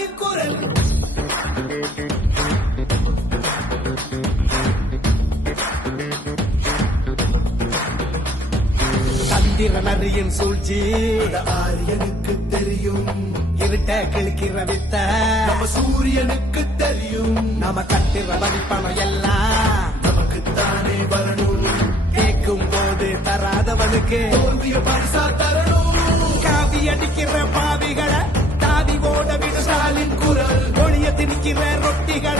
ஸ்டாலின் குரல் சூழ்ச்சி. ஆரியனுக்கு தெரியும். இருட்ட கிழக்கிற வித்த. நம்ம சூரியனுக்கு தெரியும். நாம கட்டுற மதிப்பணம் எல்லாம் நமக்குத்தானே வரணும். கேட்கும் போது தராதவனுக்கு தோல்விய பரிசா தரணும். காவி அடிக்கிற பாவிகளை தாவி ஓட விடு ஸ்டாலின் குரல் തിരിച്ചിറ റൊട്ടികൾ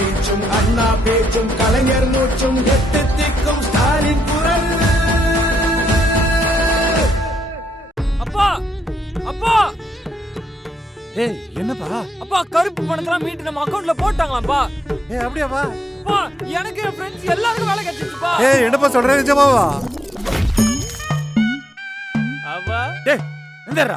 வீச்சும் அண்ணா பேச்சும் கலைஞர் மூச்சும் எட்டு திக்கும் ஸ்டாலின் குரல். அப்பா அப்பா. ஏய் என்னப்பா? அப்பா கருப்பு பணத்தெல்லாம் மீட்டு நம்ம அக்கவுண்ட்ல போட்டாங்களாப்பா ஏய் அப்படியாப்பா? அப்பா எனக்கு என் ஃப்ரெண்ட்ஸ் எல்லாருக்கும் வேலை கிடைச்சிச்சுப்பா ஏய் என்னப்பா சொல்ற நிஜமாவா? அப்பா டேய் எந்தடா